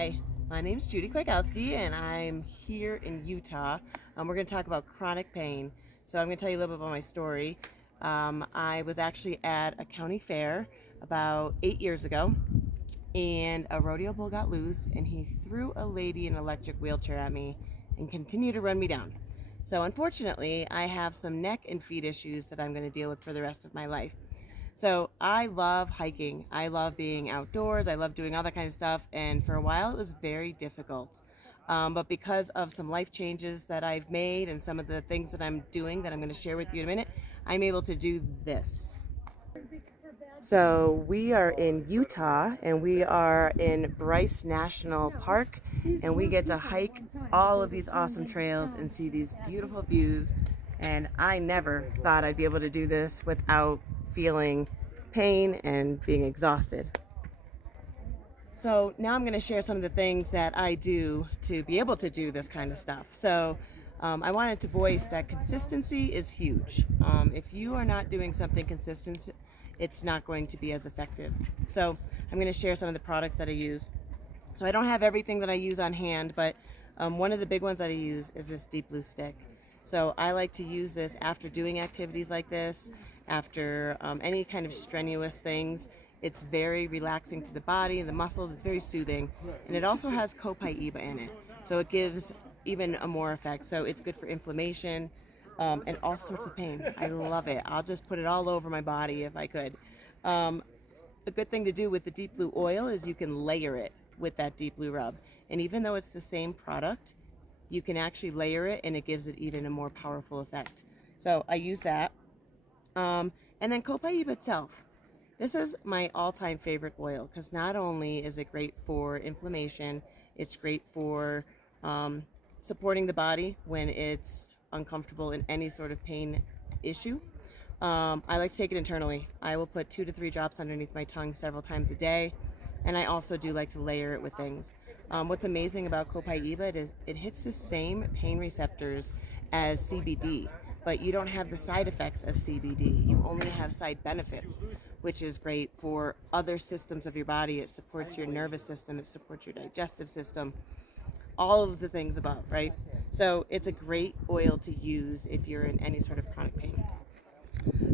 Hi, my name is Judy and I'm here in Utah. We're going to talk about chronic pain. So I'm going to tell you a little bit about my story. I was actually at a county fair about 8 years ago, and a rodeo bull got loose and he threw a lady in an electric wheelchair at me and continued to run me down. So unfortunately, I have some neck and feet issues that I'm going to deal with for the rest of my life. So I love hiking. I love being outdoors. I love doing all that kind of stuff. And for a while, it was very difficult. But because of some life changes that I've made and some of the things that I'm doing that I'm going to share with you in a minute, I'm able to do this. So we are in Utah and we are in Bryce National Park, and we get to hike all of these awesome trails and see these beautiful views. And I never thought I'd be able to do this without feeling pain and being exhausted. So now I'm going to share some of the things that I do to be able to do this kind of stuff. So I wanted to voice that consistency is huge. If you are not doing something consistent, it's not going to be as effective. So I'm going to share some of the products that I use. So I don't have everything that I use on hand, but one of the big ones that I use is this Deep Blue stick. So I like to use this after doing activities like this, after any kind of strenuous things. It's very relaxing to the body and the muscles. It's very soothing. And it also has copaiba in it. So it gives even a more effect. So it's good for inflammation and all sorts of pain. I love it. I'll just put it all over my body if I could. A good thing to do with the Deep Blue oil is you can layer it with that Deep Blue rub. And even though it's the same product, you can actually layer it and it gives it even a more powerful effect. So I use that. And then copaiba itself. This is my all-time favorite oil because not only is it great for inflammation, it's great for supporting the body when it's uncomfortable in any sort of pain issue. I like to take it internally. I will put 2 to 3 drops underneath my tongue several times a day, and I also do like to layer it with things. What's amazing about copaiba is it hits the same pain receptors as CBD, but you don't have the side effects of CBD. You only have side benefits, which is great for other systems of your body. It supports your nervous system, it supports your digestive system, all of the things above, right? So it's a great oil to use if you're in any sort of chronic pain.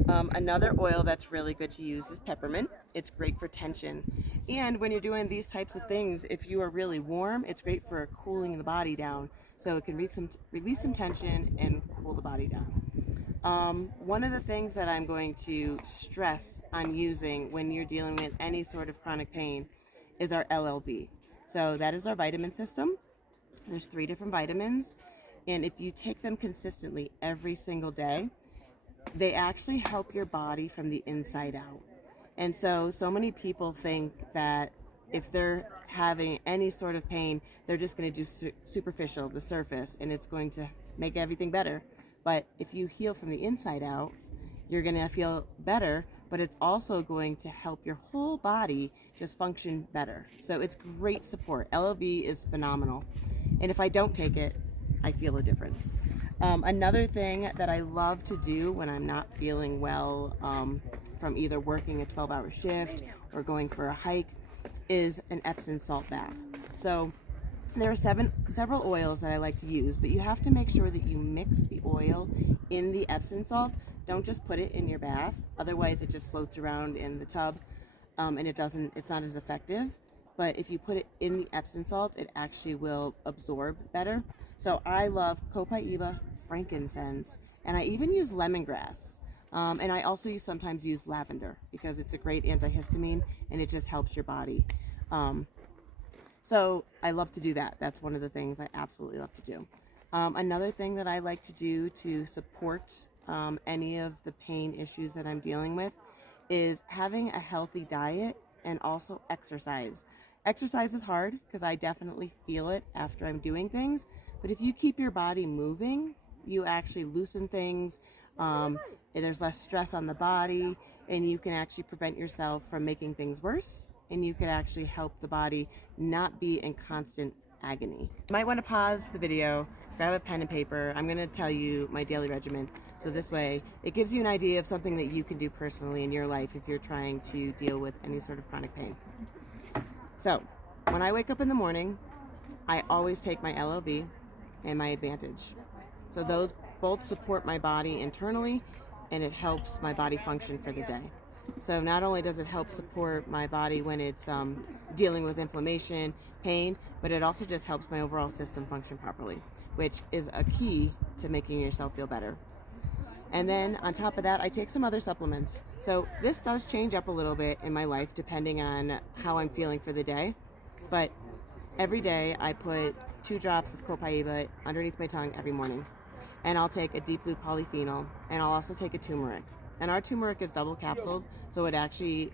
Another oil that's really good to use is peppermint. It's great for tension. And when you're doing these types of things, if you are really warm, it's great for cooling the body down. So it can release some tension and cool the body down. One of the things that I'm going to stress on using when you're dealing with any sort of chronic pain is our LLV. So that is our vitamin system. There's 3 different vitamins. And if you take them consistently every single day, they actually help your body from the inside out. And so many people think that if they're having any sort of pain, they're just going to do superficial, the surface, and it's going to make everything better. But if you heal from the inside out, you're going to feel better, but it's also going to help your whole body just function better. So it's great support. LLV is phenomenal. And if I don't take it, I feel a difference. Another thing that I love to do when I'm not feeling well from either working a 12-hour shift or going for a hike is an Epsom salt bath. So there are several oils that I like to use, but you have to make sure that you mix the oil in the Epsom salt. Don't just put it in your bath, otherwise it just floats around in the tub and it's not as effective. But if you put it in the Epsom salt, it actually will absorb better. So I love copaiba, frankincense, and I even use lemongrass. And I also sometimes use lavender because it's a great antihistamine and it just helps your body. So I love to do that. That's one of the things I absolutely love to do. Another thing that I like to do to support any of the pain issues that I'm dealing with is having a healthy diet and also exercise. Exercise is hard because I definitely feel it after I'm doing things, but if you keep your body moving, you actually loosen things, there's less stress on the body, and you can actually prevent yourself from making things worse, and you can actually help the body not be in constant agony. You might want to pause the video, grab a pen and paper. I'm going to tell you my daily regimen, so this way it gives you an idea of something that you can do personally in your life if you're trying to deal with any sort of chronic pain. So when I wake up in the morning, I always take my LLV and my Advantage. So those both support my body internally, and it helps my body function for the day. So not only does it help support my body when it's dealing with inflammation, pain, but it also just helps my overall system function properly, which is a key to making yourself feel better. And then on top of that, I take some other supplements. So this does change up a little bit in my life depending on how I'm feeling for the day. But every day I put 2 drops of copaiba underneath my tongue every morning. And I'll take a deep blue polyphenol, and I'll also take a turmeric. And our turmeric is double capsuled, so it actually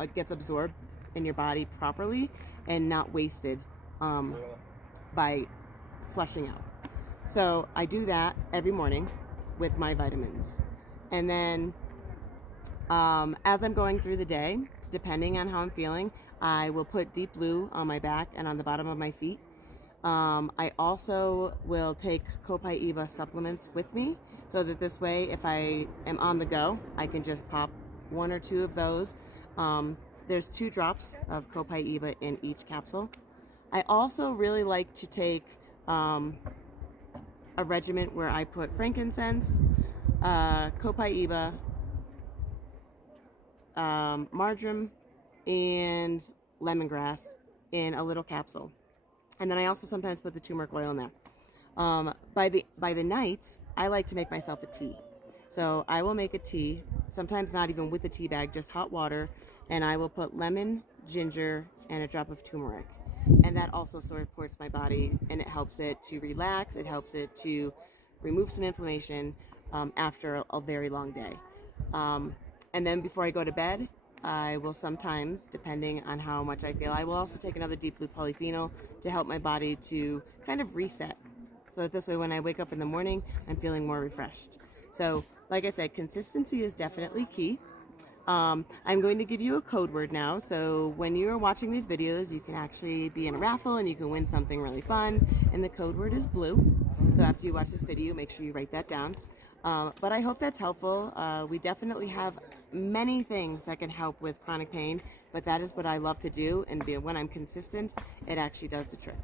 it gets absorbed in your body properly and not wasted by flushing out. So I do that every morning with my vitamins. And then as I'm going through the day, depending on how I'm feeling, I will put deep blue on my back and on the bottom of my feet. I also will take copaiba supplements with me, so that this way, if I am on the go, I can just pop 1 or 2 of those. There's 2 drops of copaiba in each capsule. I also really like to take a regimen where I put frankincense, copaiba, marjoram, and lemongrass in a little capsule. And then I also sometimes put the turmeric oil in there. By the night, I like to make myself a tea. So I will make a tea, sometimes not even with the tea bag, just hot water, and I will put lemon, ginger, and a drop of turmeric. And that also supports my body, and it helps it to relax. It helps it to remove some inflammation after a very long day. And then before I go to bed, I will sometimes, depending on how much I feel, I will also take another deep blue polyphenol to help my body to kind of reset. So that this way, when I wake up in the morning, I'm feeling more refreshed. So, like I said, consistency is definitely key. I'm going to give you a code word now, so when you're watching these videos, you can actually be in a raffle and you can win something really fun, and the code word is blue. So after you watch this video, make sure you write that down. But I hope that's helpful. We definitely have many things that can help with chronic pain, but that is what I love to do, and when I'm consistent, it actually does the trick.